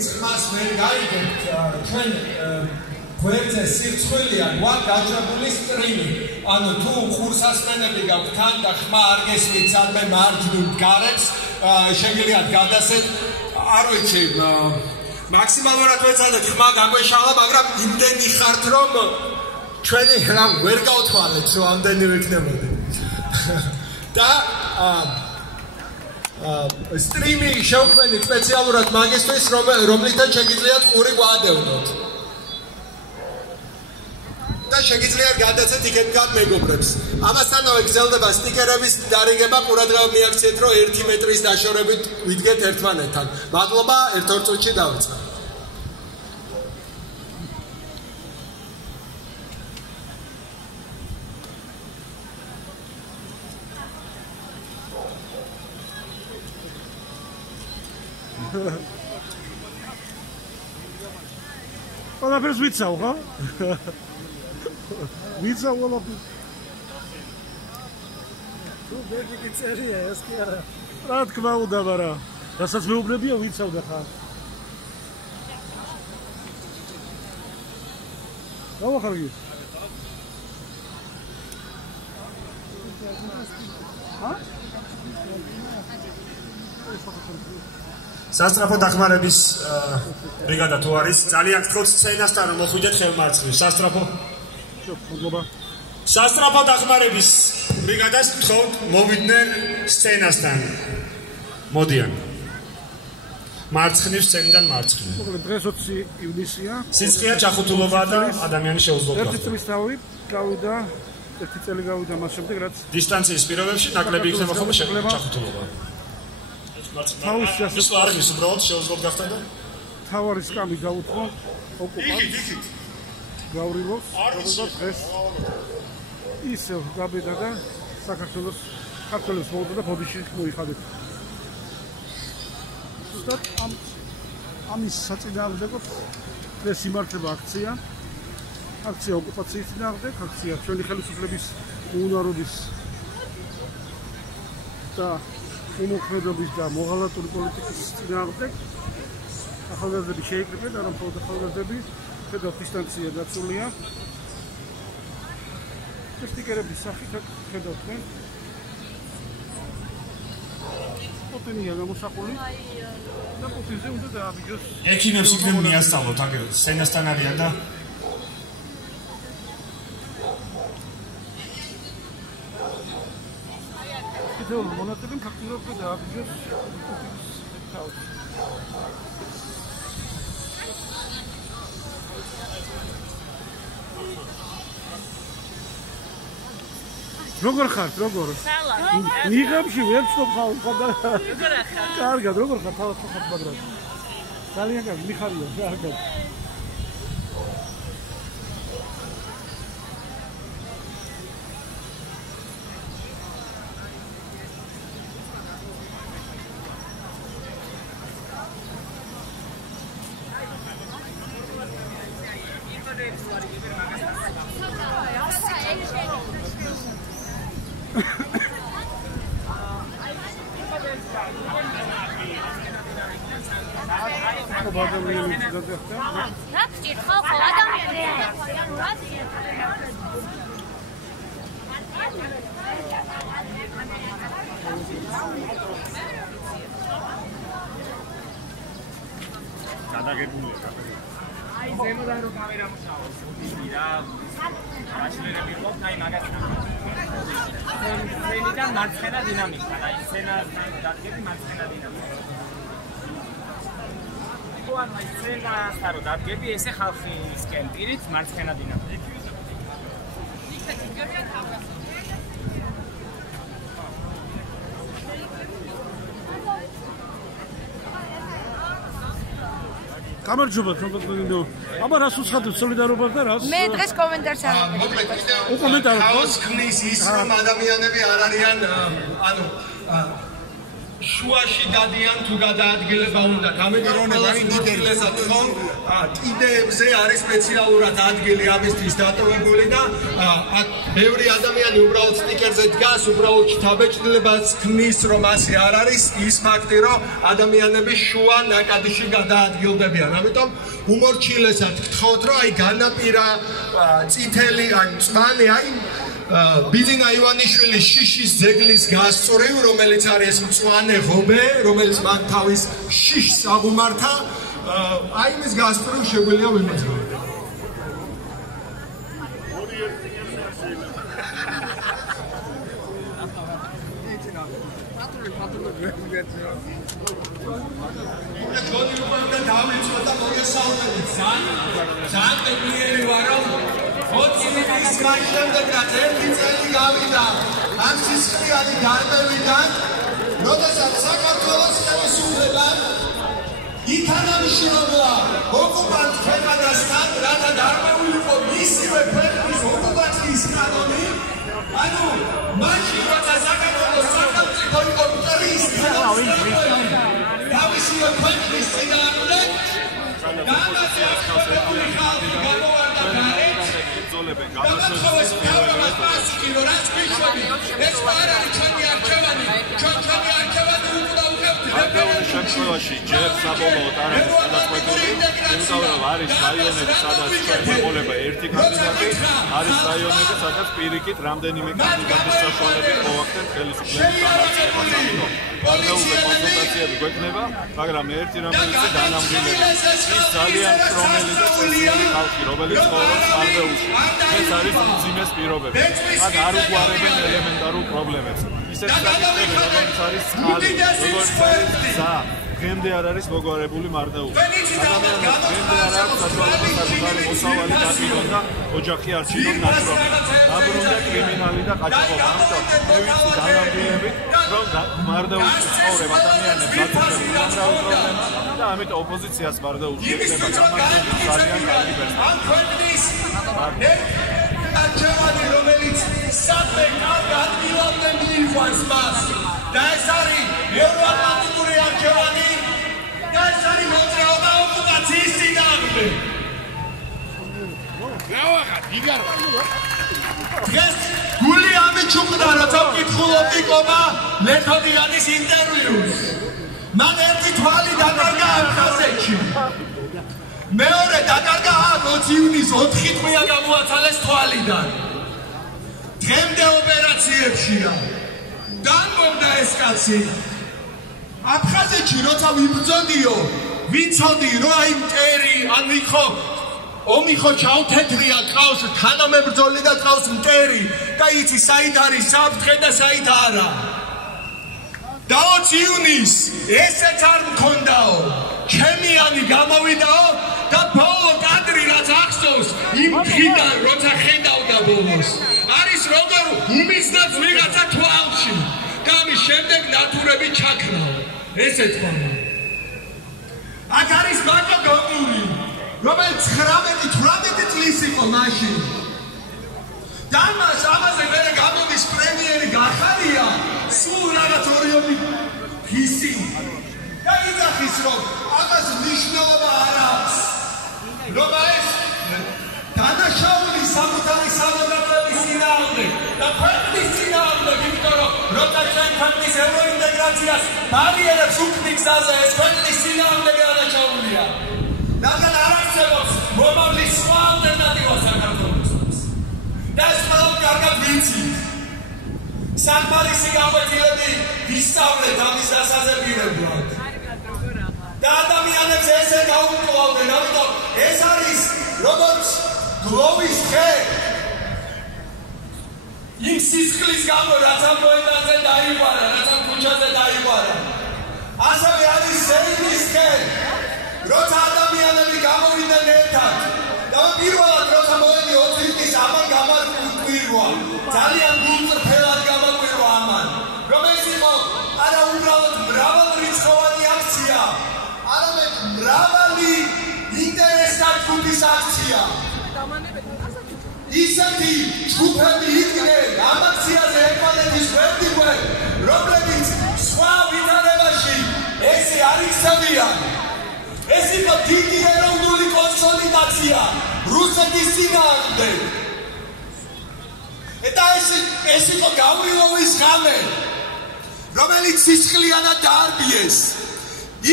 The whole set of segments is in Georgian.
ვინც მას ვერ გაიგებთ ჩვენ გვერდზე სირცხვილია გვაქვს გაჭრებული სტრიმი ანუ თუ ხურსასმენები გაქვთ თან და ხმა არ გესმით სადმე მარჯვნივ გარებს შეგიძლიათ გადასცეთ არ ვიცი მაქსიმალურად ვეცადეთ ხმა გაგვეშალა მაგრამ იმდენი ხართ რომ ჩვენი რამ ვერ გავთვალეთ რომ ამდენი ვიქნებოდი და სტრიმი შევქმნით სპეციალურად მაგისთვის რომლითაც შეგიძლიათ ყური გვაადევნოთ და შეგიძლიათ გადაცეთ იქეთგან მეგობრებს ამასთანავე გრძელდება სტიკერების დარიგება ყურადღება მიაქციეთ რომ 1 მეტრის დაშორებით ვიდგეთ ერთმანეთთან მადლობა ერთ-ორ წუთში დავიწყე ყველაფერს ვიცავ, ხო? ვიცავ ყველაფერს. თუ ბედიკი წერია ეს კი არა. რა თქმა უნდა, მაგრამ რასაც მეუბნებია ვიცავდა ხარ. რა ვახარგი? ჰა? სასტრაფო დახმარების ბრიგადა თუ არის ძალიან გთხოვთ სცენასთან რომ მოხვიდეთ ხელმარცხნივ სასტრაფო სასტრაფო დახმარების ბრიგადას გთხოვთ მოვიდნენ სცენასთან მოდიან მარცხნივ სცენიდან მარცხნივ მოკლედ დღეს 20 ივნისია სიცხეა ჩახუთულობაა და ადამიანის შეუძლებლობა ერთი წლის თავი გავიდა ერთი წელი გავიდა მას შემდეგ რაც დისტანციის პირობებში ნაკლები იქნება ხოლმე ჩახუთულობა თავის ასეთ არის უბრალოდ შეუძლებლად გახდა და თავარი სკამი გაუთხოვ ოკუპანტს გავრილოს როგორც დღეს ისევ გაბედა და საქართველოს მოუწოდა და ბოდიში მოიხადეთ ზუსტად ამის საწინააღმდეგოდ დღეს იმართება აქცია ოკუპაციის წინააღმდეგ აქცია ჩვენი ხელისუფლების უუნარობის და უმოქმედობის და მოღალატური პოლიტიკის წინააღმდეგ ახალგაზრდები შეიკრიბნენ და რომ მხოლოდ ახალგაზრდები ხედავთ დისტანცია დაცულია სტიკერების სახით ხედავთ თქვენ პუტინია გამოსახული და პუტინზე უნდა დააბიჯოს ექიმებს იქნებ მიასწავლოთ აგერ სცენასთან არიან და მონაწილე ფაქტობრივად დააბიჯოს თავს. როგორ ხართ, როგორ? ნიღაბში ვერ ვცნობ ხალხს და კარგად, როგორ ხართ თავად ხართ მაგრამ. ძალიან კარგი, მიხარია, კარგად. რა გჭირ ხალხო ადამიანები გადაგებულია აი ზემოდან რო კამერა მუშაობს რა გაშლენები იყო აი მაგას სცენიდან მარცხენა დინამიკა აი სცენასთან დადგები მარცხენა დინამიკა ანუ აი სცენასთან რო დადგები ესე ხალხისკენ პირით მარცხენა დინამიკა გამარჯობა თქო. აბა რას უცხადებ სოლიდარობას და რას? მე დღეს კომენტარს არ ვაკეთებ. კომენტარი ხაოს ქმნის ის რომ ადამიანები არ არიან ანუ შუაში დადიან თუ გადაადგილება უნდა. გამიგრონება ინდივიდუალიზად ხომ კიდეებზე არის სპეციალურად ადგილი ამისთვის დატოვებული და ბევრი ადამიანი უბრალოდ სტიკერზე დგას, უბრალოდ შთაბეჭდილებას ქმნის რომ ასე არ არის ის ფაქტი რომ ადამიანები შუა ნაკადში გადაადგილდებიან. ამიტომ უმორჩილესად გთხოვთ რომ აი განაპირა წითელი ან მწვანე აი ბიძინა ივანიშვილის შიშის ძეგლის გასწვრივ, რომელიც არის მწვანე ღობე, რომელიც მან თავის შიშს აღუმართა, აი მის გასწვრივ შეგვიძლია ვიმოძრავოთ. ჩვენი უკვე დავიწყოთ და მოგესალმებით. ძალიან მეგრიერი ვარ რომ 20 მინუტის შემდეგ რაც ერთი წელი გავიდა ამ სისხლიანი დარბევიდან, როდესაც საქართველოს ხელისუფლებამ ითანამშრომლა ოკუპანტ ქვეყანასთან, რათა დარბეულიყო მისივე ქვეყნის ოკუპაციის კანონი, ანუ მაშინ როცა საქართველოს სახელმწიფო იყო მტრის თავისი ქვეყნის წინააღმდეგ, განაცე აღწევებული ხალხი გამოვარდა გარეთ. გამოსვეს თავად მასკინო რაც მიშვები ეს არ არის ჩვენი არქევანი ჩვენი არქევანი უნდა უყევთ შემთხვევაში ჯერ საბოლოოდ არ არის გადაწყვეტილი იმიტომ რომ არის რაიონები სადაც შემოყოლება ერთი კანდიდატი არის რაიონები სადაც პირიქით რამდენიმე კანდიდატის საშუალებით მოახდენ ხელისუფლების დამარცხებას ამიტომ გარკვეული კონსულტაციები გვექნება მაგრამ ერთი რომელიც განამგრელება ის ძალიან შრომელი და წესიერი ხალხი რომელიც ცხოვრობს მარბეულში ეს არის მძიმეს პირობები. აქ არ უგვარებენ ელემენტარულ პრობლემებს. ისეთ საკითხები, როგორც არის წყალი, როგორც არის გზა, დღემდე არ არის მოგვარებული მარდეულში. ადამიანებს დღემდე არ აქვს საშუალება საკუთარი მოსავალი დაკიდონ და ოჯახი არჩინონ ნაშრომი. დაბრუნდა კრიმინალი და ყაჩაღობა. ამიტომ მე ვიცი განამგრელებით, რომ მარდეულში ცხოვრებ ადამიანებს აწუხებს უამრავი პრობლემა და ამიტომ ოპოზიციას მარდეულში ექნება გამარჯვების ძალიან კარგი პერსპექტივა. არქევანი რომელიც საქმე კარგ ადგილამდე მიიყვანს მას და ეს არის ევროატლანტიკური არქევანი და ეს არის მოძრაობა ოკუპაციის წინააღმდეგ. დღეს გული ამიჩუქდა როცა ვკითხულობდი კომა მეთოდიანის ინტერვიუს. მან ერთი თვალი დაკარგა ამ ხაზეთში. მეორე დაკარგა 20 ივნისს 4 თვეა გამოაცალეს თვალიდან. დღემდე ოპერაციებშია. დამბობდა ეს კაცი. აფხაზეთში როცა ვიბრძოდიო, ვიცოდი რომ აი მტერი, ანუ იქო ომი ხო ჩაუთეთრია ყავს თანამებრძოლი და ყავს მტერი და იცი საით არის საფრთხე და საით არა. და 20 ივნისს ესეც არ მქონდაო. ჩემიანი გამოვიდაო და ბოლო კადრი რაც ახსოვს იმ ხიდან როცა ხედავდა ბოლოს არის როგორ უმისნაც ვიღაცა თვალში და ამის შემდეგ ნატურები ჩაქრაო ესე თქვა აქ არის ბაკო გოგური რომელიც 19-18 წლის იყო მაშინ და ამაზე მერე გამოდის პრემიერი გახარია სულ რაღაც ორიომი ფისი და იძახის რომ ამას მნიშვნელობა არ აქვს რომ ეს დანაშაული საკუთარი სამოქალაქეების წინააღმდეგ და ქვეყნის წინააღმდეგ იმიტომ რომ როცა ჩვენ ქვეყნის ევროინტეგრაციას ბარიერებს უქმნის გზაზე ეს ქვეყნის წინააღმდეგ დანაშაულია რადგან არ არსებობს მომავლის სხვა ალტერნატივა საქართველოსთვის და ეს ყველამ კარგად ვიცით საკმარისი გამოძიები ვისწავლეთ ამის დასაზებირებლად და ადამიანებს ესე გაუმკლავდნენ, ამიტომ ეს არის როგორც გლოვის ხე. იმ სისხლის გამო, რაც ამ მოედანზე დაიყვარა, რაც ამ ქუჩაზე დაიყვარა. ასევე არის სეილის ხე, როცა ადამიანები გამოვიდნენ ერთად. და პირველად როცა მოედი 20 ივნისს ამან გამაკვირვა. ძალიან გულწრფელად გამაკვირვა ამან. რომელიც იყო არა უბრალოდ მრავალრიცხოვანი აქცია, არამედ მრავალი ჯგუფის აქცია. ისეთი ჯგუფები იდგნენ ამ აქციაზე ერთმანეთის გვერდიგვერდ, რომლებიც სხვა ვითარებაში ესე არ იქცევიან. ეს იყო დიდი ეროვნული კონსოლიდაცია რუსეთის წინააღმდეგ. და ეს იყო გავრილოვის ღამე, რომელიც სისხლიანად დაარბიეს.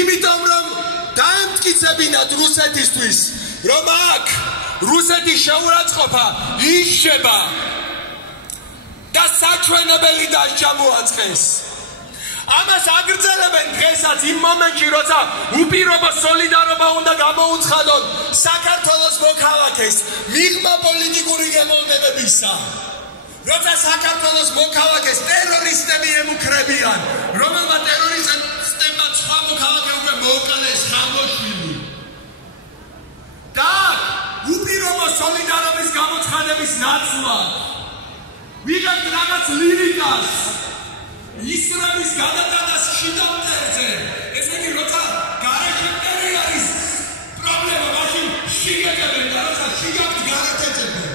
იმიტომ რომ დაემტკიცებინათ რუსეთისთვის, რომ აქ რუსეთის შეურაცხყოფა იშება და საჩვენებელი დასჯა მოაწყეს. ამას აგრძელებენ დღესაც იმ მომენტში, როცა უპირობო სოლიდარობა უნდა გამოუცხადონ საქართველოს მოქალაქეს მიღმა პოლიტიკური გემოვნებებისა. როცა საქართველოს მოქალაქეს ტერორისტები ემუქრებიან, რომელმა ტერორისტებმა სხვა მოქალაქე უკვე მოუკლეს ხანგოშვილი. და უპირობო სოლიდარობის გამოცხადების ნაცვლად ვიღებთ რაღაც ლირიკას ისრების გადატანას შიდა მტერზე. ესე იგი, როცა გარეშე მტერი არის პრობლემა, მაშინ შიგებენ და როცა შიგებთ გარეთ ეძებენ.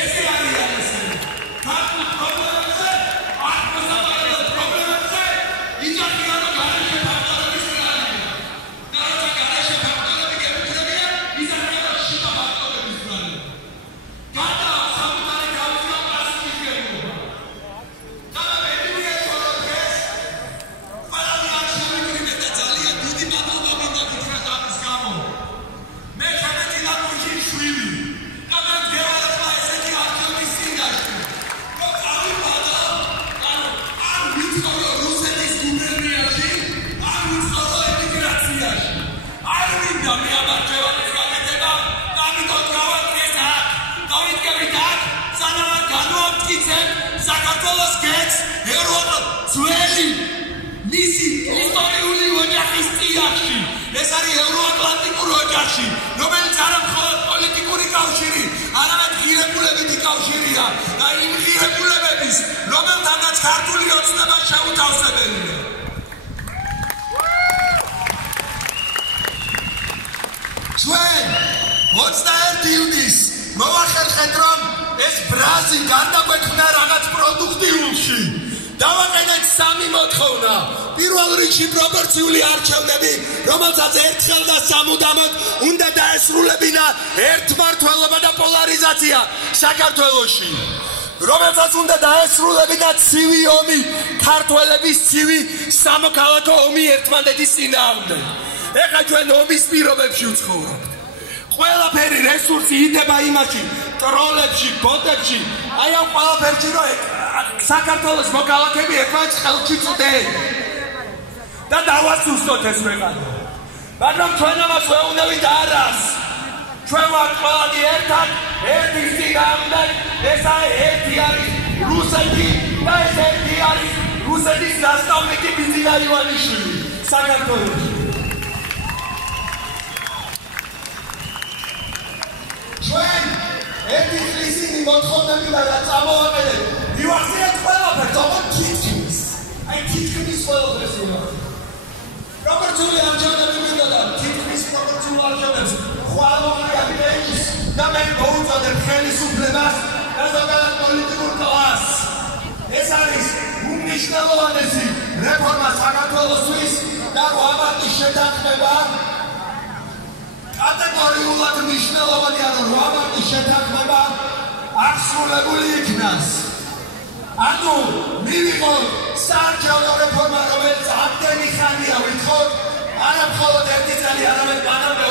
ესე არის ესე. ქართულ პრობლემებზე, არ მოსაბარებელ პრობლემებზე იძახიან რომ გარეშე ფაქტორების ბრალია. და როცა გარეშე ფაქტორები გემუქრებიან, იძახიან რომ შიდა ფაქტორების ბრალია. გადა სამუდამო გავიზა პასუხის გეგმობა. საქართველოს გეც ძველი მისი ისტორიული ოჯახის წიაღში. ეს არის ევროატლანტიკურ ოჯახში, რომელიც არა მხოლოდ პოლიტიკური კავშირი, არამედ ღირებულებითი კავშირია და იმ ღირებულებების, რომელთანაც ქართული ოცნება შეუთავსებელია. ჩვენ 21 ივნისს მოვახერხეთ, რომ ეს ბრაზი გარდაგვექმნა რაღაც პროდუქტიულში. დავაყენეთ 3 მოთხოვნა. პირველ რიგში პროპორციული არჩევნები, რომელსაც ერთხელ და სამუდამოდ უნდა დაესრულებინა ერთმართველობა და პოლარიზაცია საქართველოში. რომელსაც უნდა დაესრულებინა ცივი ომი, ქართველების ცივი სამოქალაქო ომი ერთმანეთის წინააღმდეგ. ეხლა ჩვენ ომის პირობებში ვცხოვრობთ. ყველაფერი რესურსი იდება იმაში, ტროლებში, ბოტებში, აი ამ ყველაფერში, რომ საქართველოს მოქალაქეები ერთმანეთს ხელში წვდნენ და დავასუსტოთ ეს ვეღანა. მაგრამ ჩვენ ამას ვეუბნებით არას. ჩვენ ვართ ყველანი ერთად, ერთის წინააღმდეგ. ეს ერთი არის რუსეთი და ეს ერთი არის რუსეთის ნასწავლნიკი ბიზინა ივანიშვილი საქართველოში. ჩვენ ერთი ისინი მოთხოვნები და წამოვაყენეთ. მივახციეთ ყველაფერს, ოღონდ თითქმის. აი თითქმის ყველაფერს მივახციეთ. პროპორციული არჩევნები მინდა და თითქმის პროპორციულ არჩევნებს ხვალოყრიაკებს და მე მოუწოდებ ხელისუფლებას და ზოგადად პოლიტიკურ კლასს. ეს არის უმნიშვნელოვანესი რეფორმა საქართველოსთვის და რვამარტის შეთანხმება კატეგორიულად მნიშვნელოვანია, რომ რვამარტის შეთანხმება აღსრულებული იქნას. ანუ მივიღო საარჩევნო რეფორმა, რომელიც ამდენი ხანია ვითხოვთ, არა მხოლოდ ერთი წელი, არამედ მანამდე